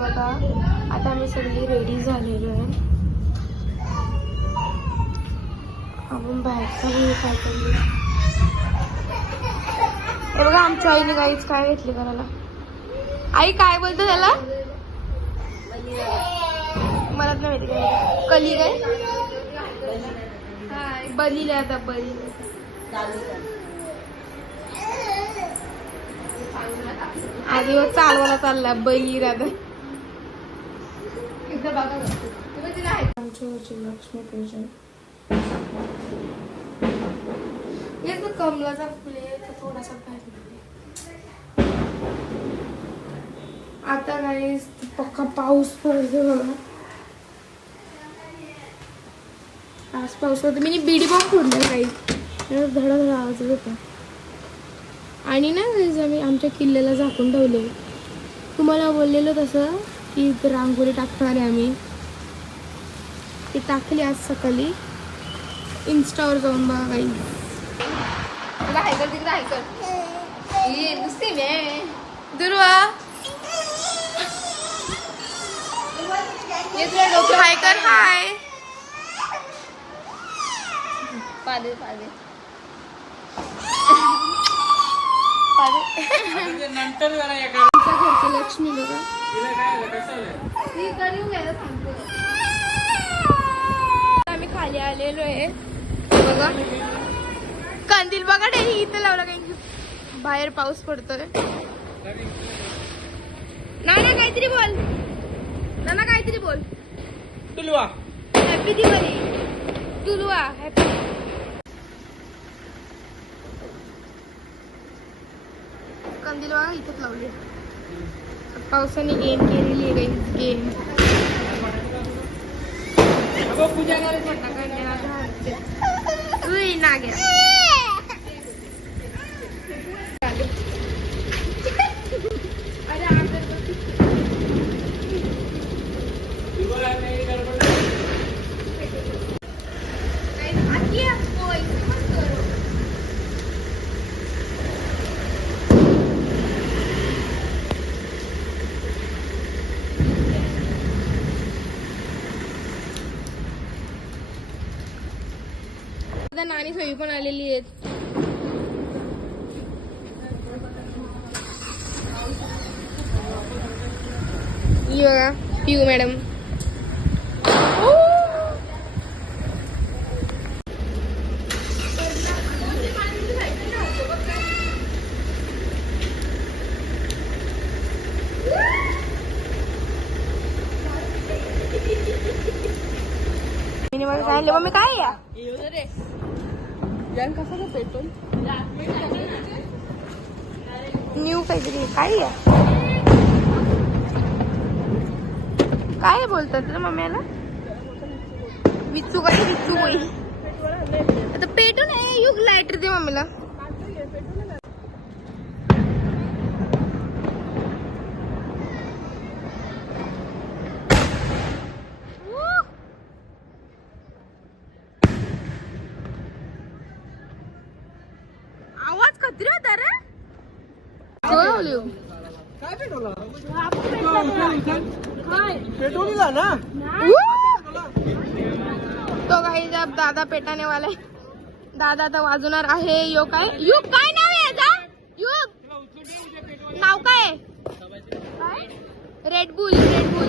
बघा आता आम्ही सगळी रेडी झालेलो आहे. आपण बाहेरचा व्ह्यू काय करू. हे बघा आमच्या आईने काहीच काय घेतली करायला. आई काय बोलतो त्याला मला नाही माहिती काय. कली काय बलीला आता बली आधी चालवायला चालला बैली राधा. आमच्या लक्ष्मी पूजन येत कमलाचा फुले तर थोडासा बाहेर. आता काही पक्का पाऊस पडतो बघा. आज पाऊस होता. मी बीडी बॉम्ब फोडला काही धडा धडा आवाज होता. आणि ना आम्ही आमच्या किल्ल्याला झाकून ठेवले. तुम्हाला बोललेलं तसं की रांगोळी टाकणार आहे आम्ही. ती टाकली आज सकाळी. इन्स्टावर जाऊन बघा काही. दुर्वा हाय कर. हाय पादे पादे नंतर घरची लक्ष्मी बघा. आम्ही खाली आलेलो आहे बघा. कंदील बघा डेली इथं लावला काही. बाहेर पाऊस पडतोय. नाना काहीतरी बोल. नाना काहीतरी बोल. तुलवा हॅपी दिवाळी. तुलवा हॅपी. कंदील बघा इथंच लावले. पावसाने गेम केलेली आहे काही गेम. पूजा नाग्या नानी सगळी पण आलेली आहेत. ही बघा पिऊ मॅडम. मला सांगितलं मम्मी काय या पेट्रोल न्यू काहीतरी काय आहे. काय बोलतात ना मम्मीला. विचू काय विचू होईल आता. पेट्रोल आहे युग लायटर दे मम्मीला. आवाज कधी होता रे. तो काही जब दादा पेटाने वाला है. दादा तर वाजवणार आहे. यो काय युग काय नाव आहे याचा. युग नाव काय. Red boule. रेड बुल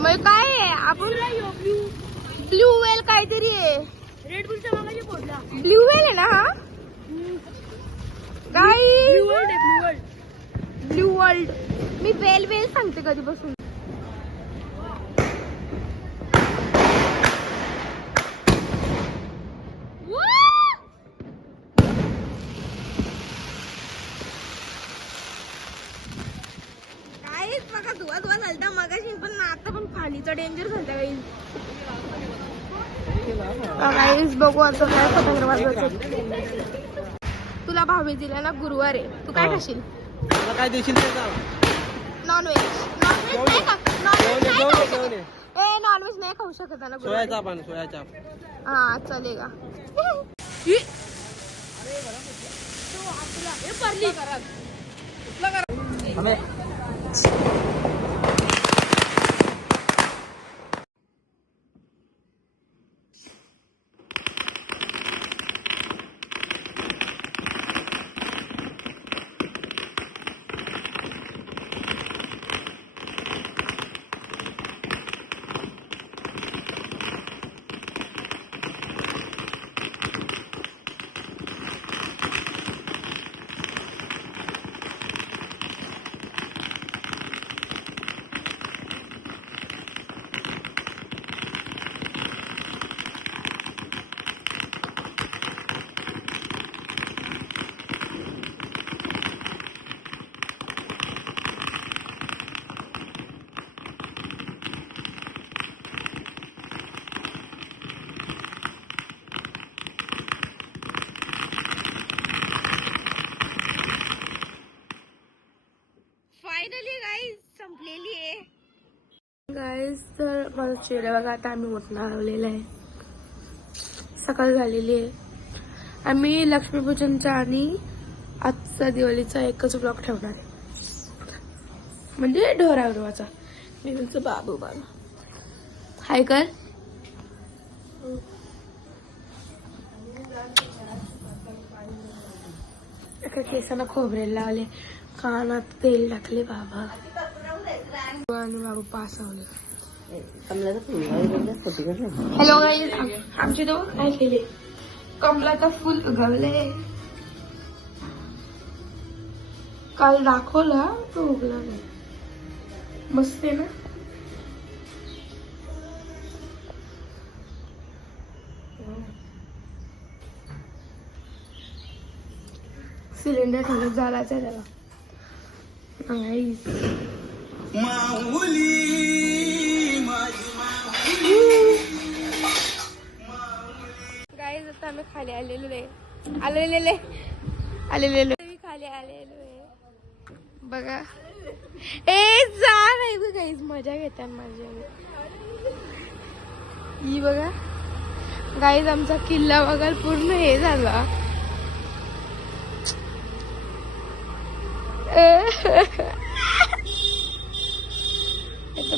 मग काय आहे आपण ब्लू वेल काहीतरी आहे. रेड बुलच्या मागे फोडला ब्लू वेल आहे ना हा. काय ब्लू वर्ल्ड. मी वेल वेल सांगते कधीपासून. काहीच बघा धुवा धुवा झालता मगाशी पण आता पण खालीचा डेंजर झालता काही. गाईस बघू आता काय पतंग वाजवायचं. तुला भावे दिला ना गुरुवार आहे. तू काय खाशील. काय देशील. नॉनव्हेज. नॉनव्हेज नाही का. नॉनव्हेज नॉनव्हेज नाही खाऊ शकत ना. सोया चाप हा चलेगा. फायनली गाईज संपलेली आहे गाईज. तर माझा चेहरा बघा, आता आम्ही उठणार लावलेला आहे, सकाळ झालेली आहे. आम्ही लक्ष्मीपूजनचा आणि आजचा दिवाळीचा एकच ब्लॉग ठेवणार आहे, म्हणजे ढोरावरचा. मी तुमचं बाबू बाबा हाय कर. केसांना खोबरेल लावले, कानात तेल टाकले बाबा, आणि बाबा पासवले. हॅलो गाईज, आमचे दोघ काय केले, कमलाचं फुल उगवले. काल दाखवला तो उगला नाही. मस्त आहे ना. सिलेंडर ठेवलं झालाच आहे त्याला. गाईज आता आम्ही खाली आलेलो आहे, खाली आलेलो आहे बघा. ए जा नाही बघ गाईज, मजा घेतात माझ्या. ही बघा गाईज, आमचा किल्ला बघा पूर्ण हे झाला.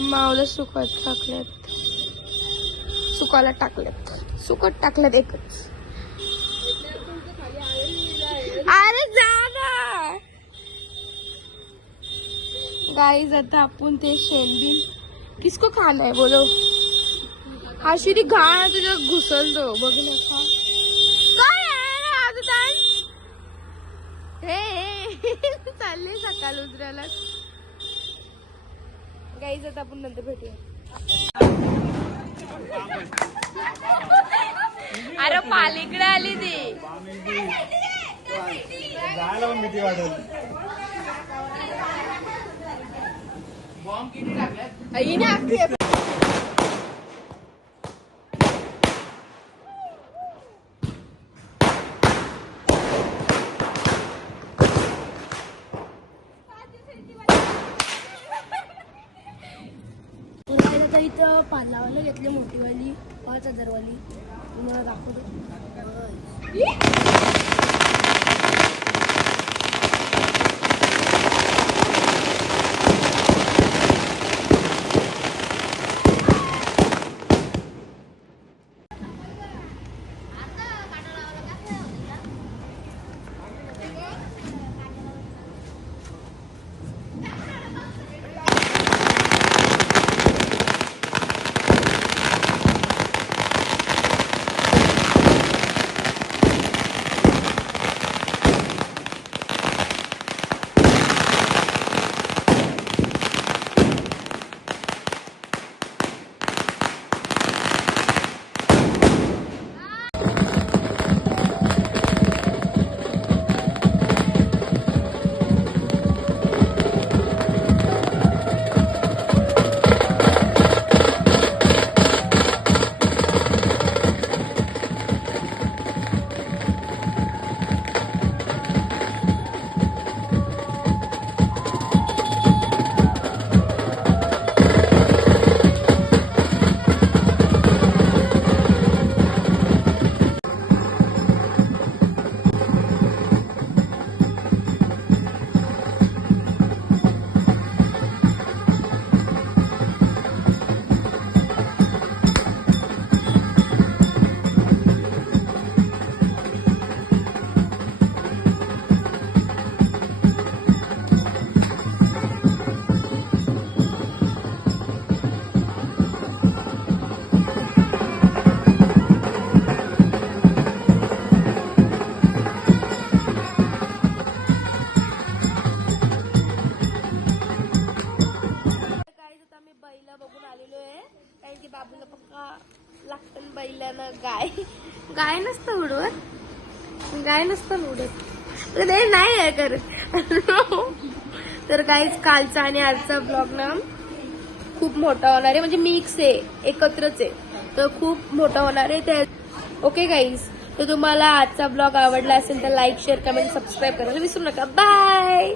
मावलं सुकायला टाकल्यात एकच. अरे जा ना गाईज. आता आपण ते शेणबिन किसको खाना है बोलो. हा शिरी घाण तुझ्या घुसलतो बघ ना. काय हे चालले सकाळ उतरायला. गाईज आता आपण नंतर भेटूया. अरे पालीकडे आली ती. इथं पालावाला घेतली मोठीवाली 5,000 वाली. तुम्हाला दाखवतो. गाय नसतं उडवत, गाय नसतं उडत, ते नाही आहे करत. तर गाईज कालचा आणि आजचा ब्लॉग ना खूप मोठा होणार आहे, म्हणजे मिक्स आहे, एकत्रच आहे, तर खूप मोठा होणार आहे ते. ओके गाईज, तर तुम्हाला आजचा ब्लॉग आवडला असेल तर लाईक, शेअर, कमेंट, सबस्क्राईब करायला विसरू नका. बाय.